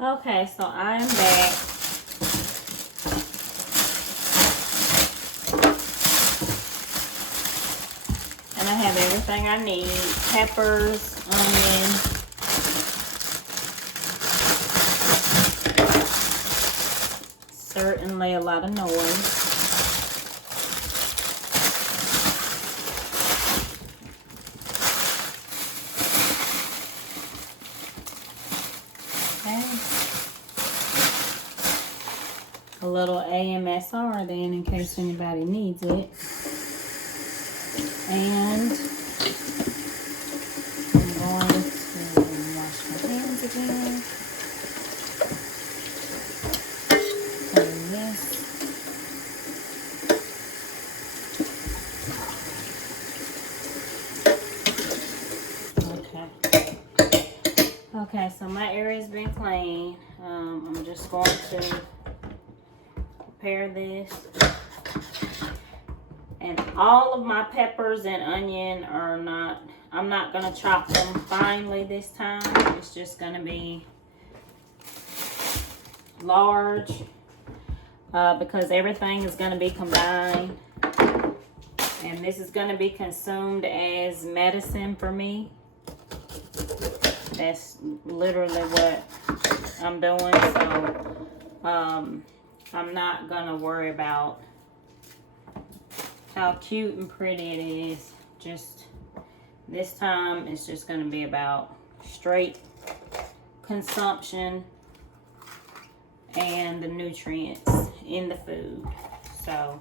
Okay, so I am back. And I have everything I need. Peppers, onion. Certainly a lot of noise. A little AMSR then in case anybody needs it. And I'm going to wash my hands again. Clean this. Okay, so my area's been clean. I'm just going to prepare this. And all of my peppers and onion are not, I'm not going to chop them finely this time. It's just going to be large because everything is going to be combined. And this is going to be consumed as medicine for me. That's literally what I'm doing. So I'm not going to worry about how cute and pretty it is. Just this time it's just going to be about straight consumption and the nutrients in the food. So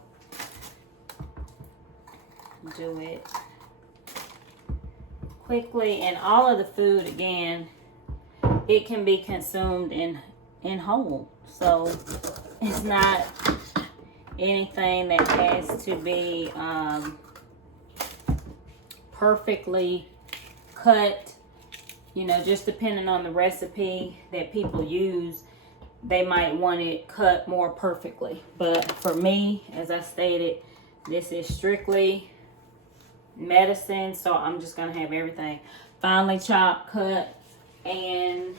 do it quickly. And all of the food, again, it can be consumed in whole. So it's not anything that has to be perfectly cut. You know, just depending on the recipe that people use, they might want it cut more perfectly. But for me, as I stated, this is strictly medicine, so I'm just gonna have everything finely chopped, cut, and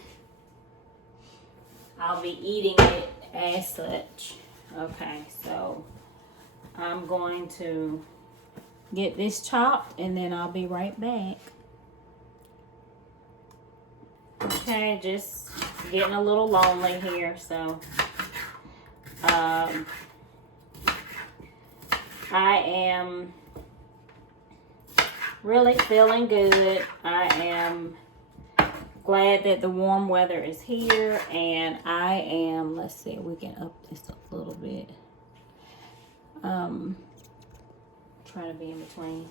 I'll be eating it as such. Okay, so I'm going to get this chopped and then I'll be right back. Okay, just getting a little lonely here, so I am really feeling good. I am glad that the warm weather is here, and I am, let's see, we can up this a little bit. Try to be in between.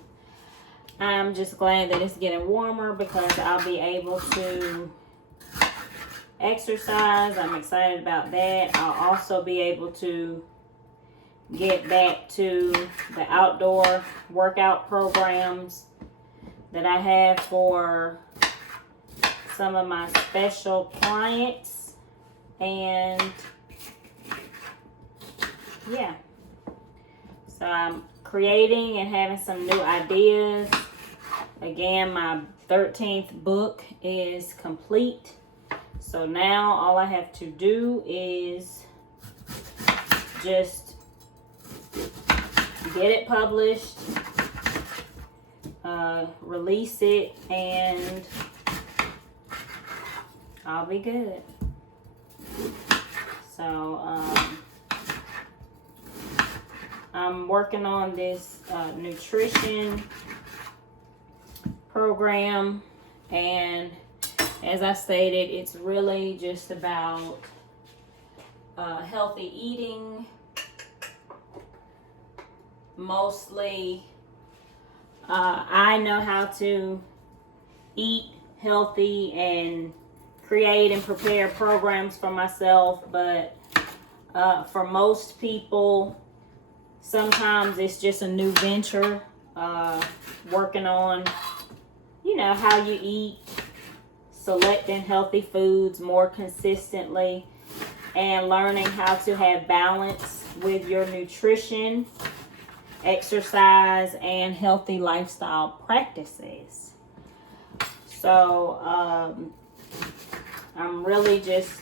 I'm just glad that it's getting warmer because I'll be able to exercise. I'm excited about that. I'll also be able to get back to the outdoor workout programs that I have for some of my special clients. And yeah, so I'm creating and having some new ideas. Again, my 13th book is complete. So now all I have to do is just get it published, release it, and I'll be good. So I'm working on this nutrition program, and as I stated, it's really just about healthy eating. Mostly, I know how to eat healthy and create and prepare programs for myself, but for most people, sometimes it's just a new venture, working on, you know, how you eat, selecting healthy foods more consistently, and learning how to have balance with your nutrition, exercise, and healthy lifestyle practices. So I'm really just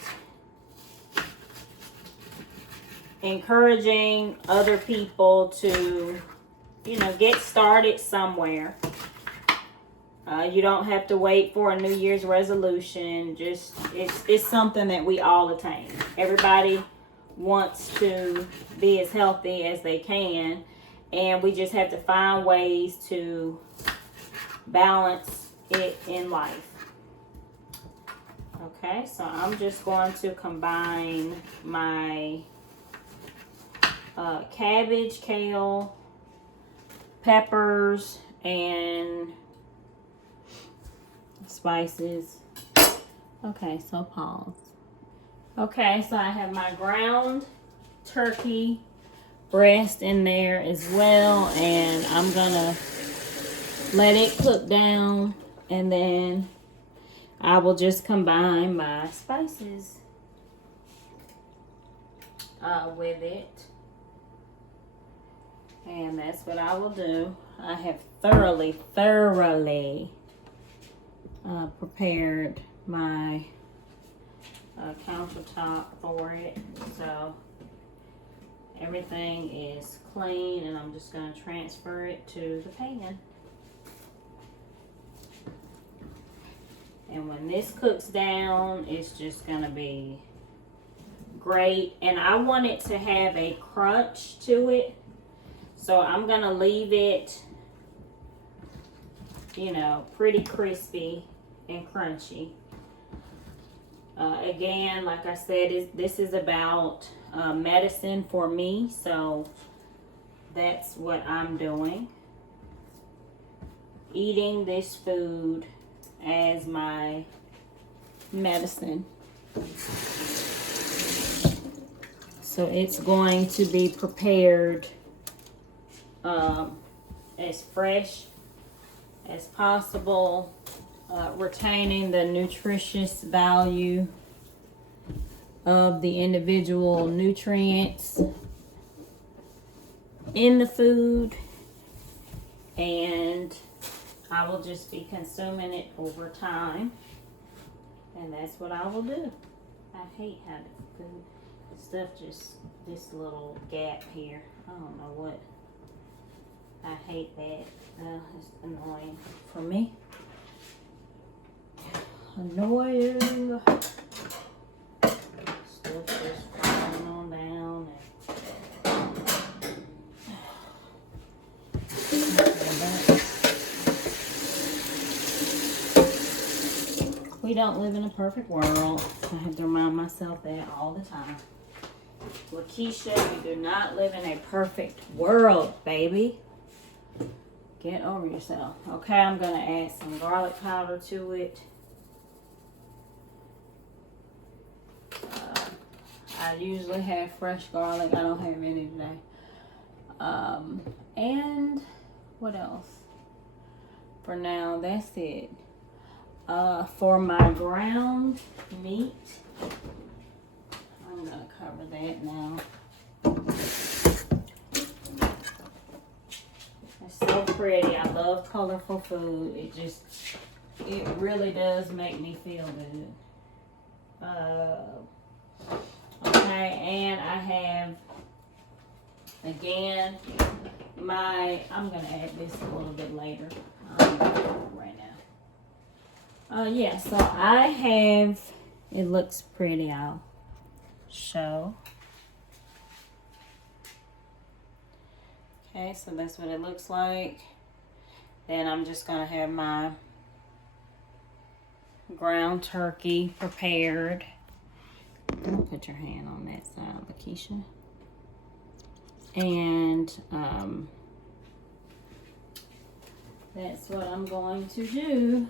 encouraging other people to, you know, get started somewhere. You don't have to wait for a New Year's resolution. Just it's something that we all attain. Everybody wants to be as healthy as they can, and we just have to find ways to balance it in life. Okay, so I'm just going to combine my cabbage, kale, peppers, and spices. Okay, so pause. Okay, so I have my ground turkey breast in there as well, and I'm gonna let it cook down, and then I will just combine my spices with it. And that's what I will do. I have thoroughly prepared my countertop for it. So everything is clean, and I'm just going to transfer it to the pan. And when this cooks down, it's just going to be great. And I want it to have a crunch to it. So I'm going to leave it, you know, pretty crispy and crunchy. Again, like I said, this is about medicine for me. So that's what I'm doing. Eating this food as my medicine. So it's going to be prepared as fresh as possible, retaining the nutritious value of the individual nutrients in the food, and I will just be consuming it over time, and that's what I will do. I hate how the food stuff just, this little gap here, I don't know what, I hate that. It's annoying for me. Annoying. Stuff just falling on down. We don't live in a perfect world. I have to remind myself that all the time. Lakeisha, you do not live in a perfect world, baby. Get over yourself. Okay, I'm going to add some garlic powder to it. I usually have fresh garlic. I don't have any today. And what else? For now, that's it. For my ground meat, I'm going to cover that now. It's so pretty. I love colorful food. It really does make me feel good. Okay, and I have, again, I'm going to add this a little bit later. Right now. Yeah, so I have, it looks pretty. I'll show. Okay, so that's what it looks like. Then I'm just going to have my ground turkey prepared. Don't put your hand on that side, Lakeisha. And that's what I'm going to do.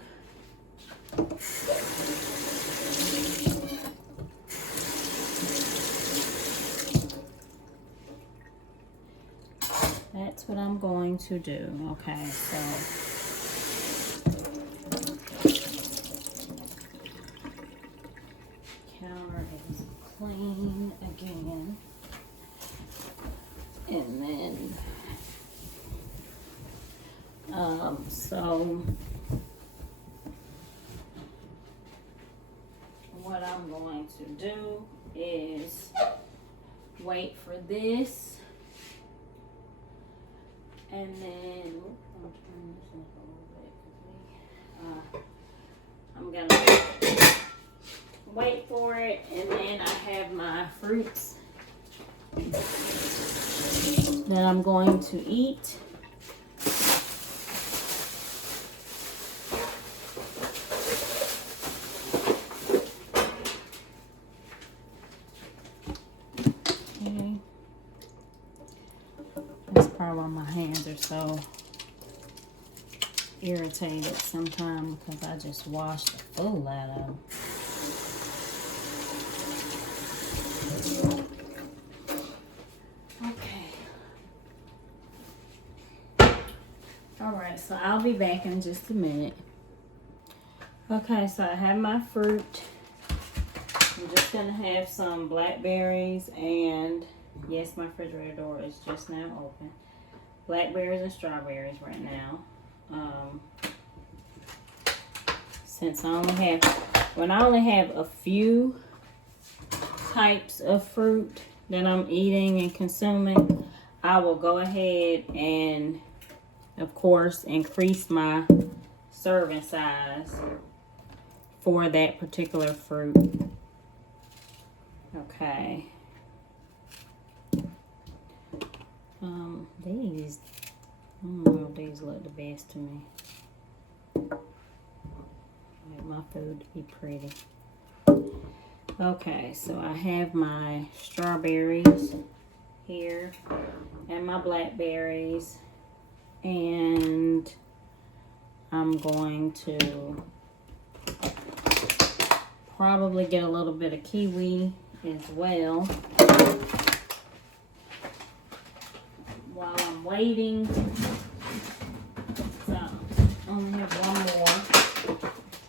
That's what I'm going to do. Okay, so counter is clean again. And then so what I'm going to do is wait for this. And then I'm turning this up a little bit. I'm gonna wait for it, and then I have my fruits that I'm going to eat. Okay. That's probably why my hands are so irritated sometimes, because I just wash the fool out of them. Alright, so I'll be back in just a minute. Okay, so I have my fruit. I'm just going to have some blackberries and, yes, my refrigerator door is just now open. Blackberries and strawberries right now. Since when I only have a few types of fruit that I'm eating and consuming, I will go ahead and, of course, increase my serving size for that particular fruit. Okay. These, I don't know if these look the best to me. Like my food to be pretty. Okay, so I have my strawberries here and my blackberries, and I'm going to probably get a little bit of kiwi as well while I'm waiting. So I only have one more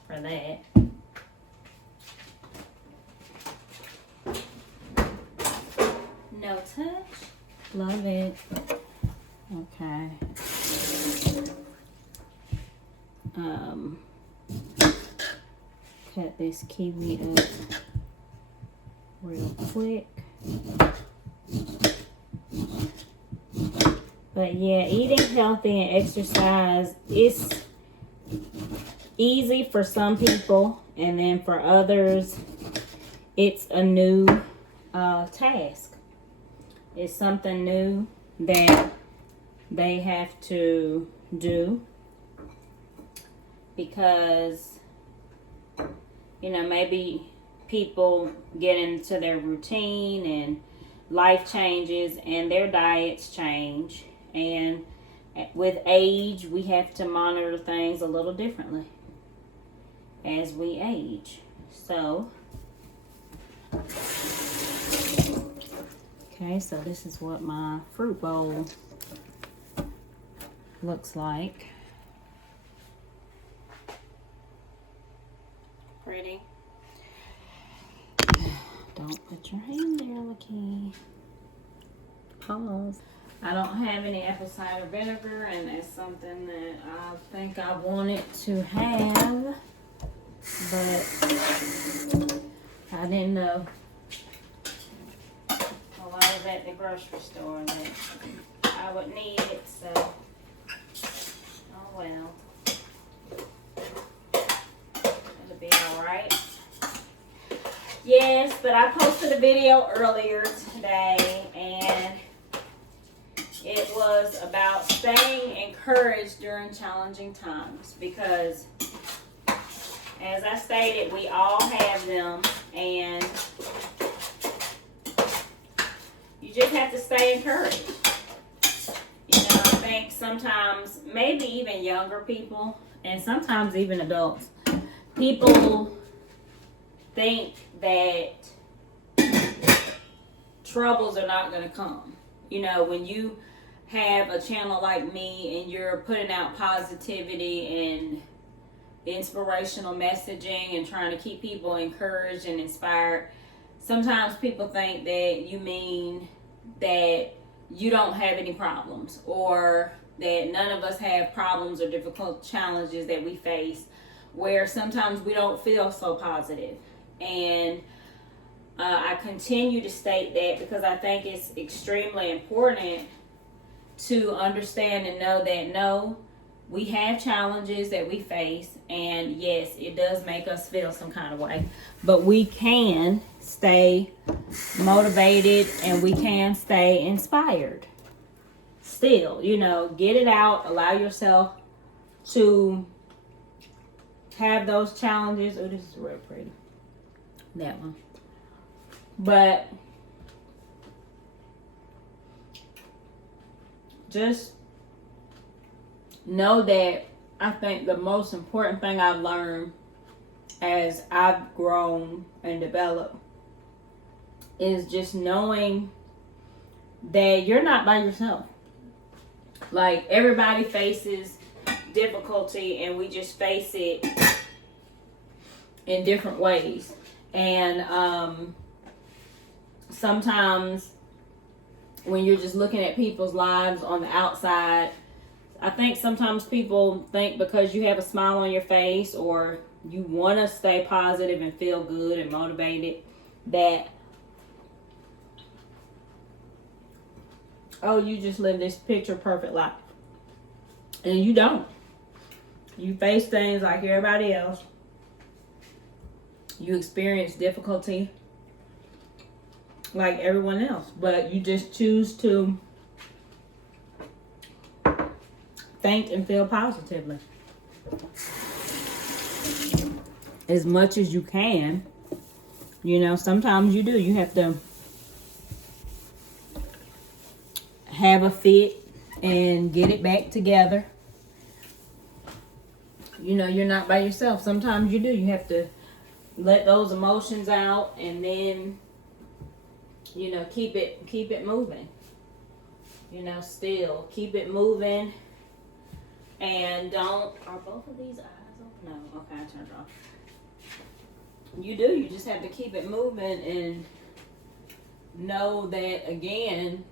for that. No touch. Love it. Okay. Cut this kiwi up real quick. But yeah, eating healthy and exercise is easy for some people, and then for others, it's a new task. It's something new that they have to do because, you know, maybe people get into their routine and life changes and their diets change, and with age we have to monitor things a little differently as we age. So okay, so this is what my fruit bowl looks like. Pretty. Don't put your hand there, Lucky. Pause. I don't have any apple cider vinegar, and that's something that I think I wanted to have, but I didn't know while I was at the grocery store that I would need it, so oh well. It'll be alright. Yes, but I posted a video earlier today, and it was about staying encouraged during challenging times, because as I stated, we all have them, and you just have to stay encouraged. You know, I think sometimes, maybe even younger people, and sometimes even adults, people think that troubles are not going to come. You know, when you have a channel like me and you're putting out positivity and inspirational messaging and trying to keep people encouraged and inspired, sometimes people think that you mean that you don't have any problems, or that none of us have problems or difficult challenges that we face, where sometimes we don't feel so positive. And I continue to state that because I think it's extremely important to understand and know that no, we have challenges that we face, and yes, it does make us feel some kind of way, but we can stay motivated and we can stay inspired still. You know, get it out, allow yourself to have those challenges. Oh, this is real pretty, that one. But just know that I think the most important thing I've learned as I've grown and developed is just knowing that you're not by yourself. Like, everybody faces difficulty and we just face it in different ways. And sometimes when you're just looking at people's lives on the outside, I think sometimes people think because you have a smile on your face or you want to stay positive and feel good and motivated that, oh, you just live this picture perfect life. And you don't. You face things like everybody else. You experience difficulty like everyone else, but you just choose to think and feel positively as much as you can. You know, sometimes you do. You have to have a fit and get it back together. You know, you're not by yourself. Sometimes you do. You have to let those emotions out and then, you know, keep it moving. You know, still keep it moving. And don't, are both of these eyes open? No, okay, I turned it off. You do, you just have to keep it moving and know that, again,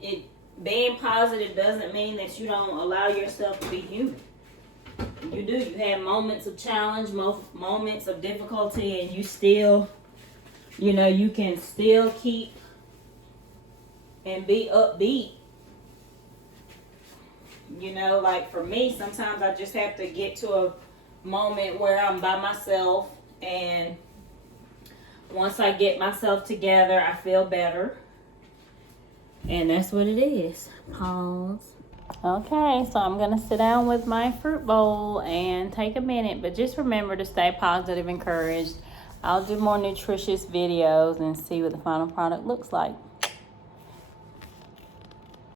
it being positive doesn't mean that you don't allow yourself to be human. You do, you have moments of challenge, moments of difficulty, and you still, you know, you can still keep and be upbeat. You know, like for me, sometimes I just have to get to a moment where I'm by myself, and once I get myself together, I feel better. And that's what it is. Pause. Okay, so I'm going to sit down with my fruit bowl and take a minute, but just remember to stay positive, encouraged. I'll do more nutritious videos and see what the final product looks like.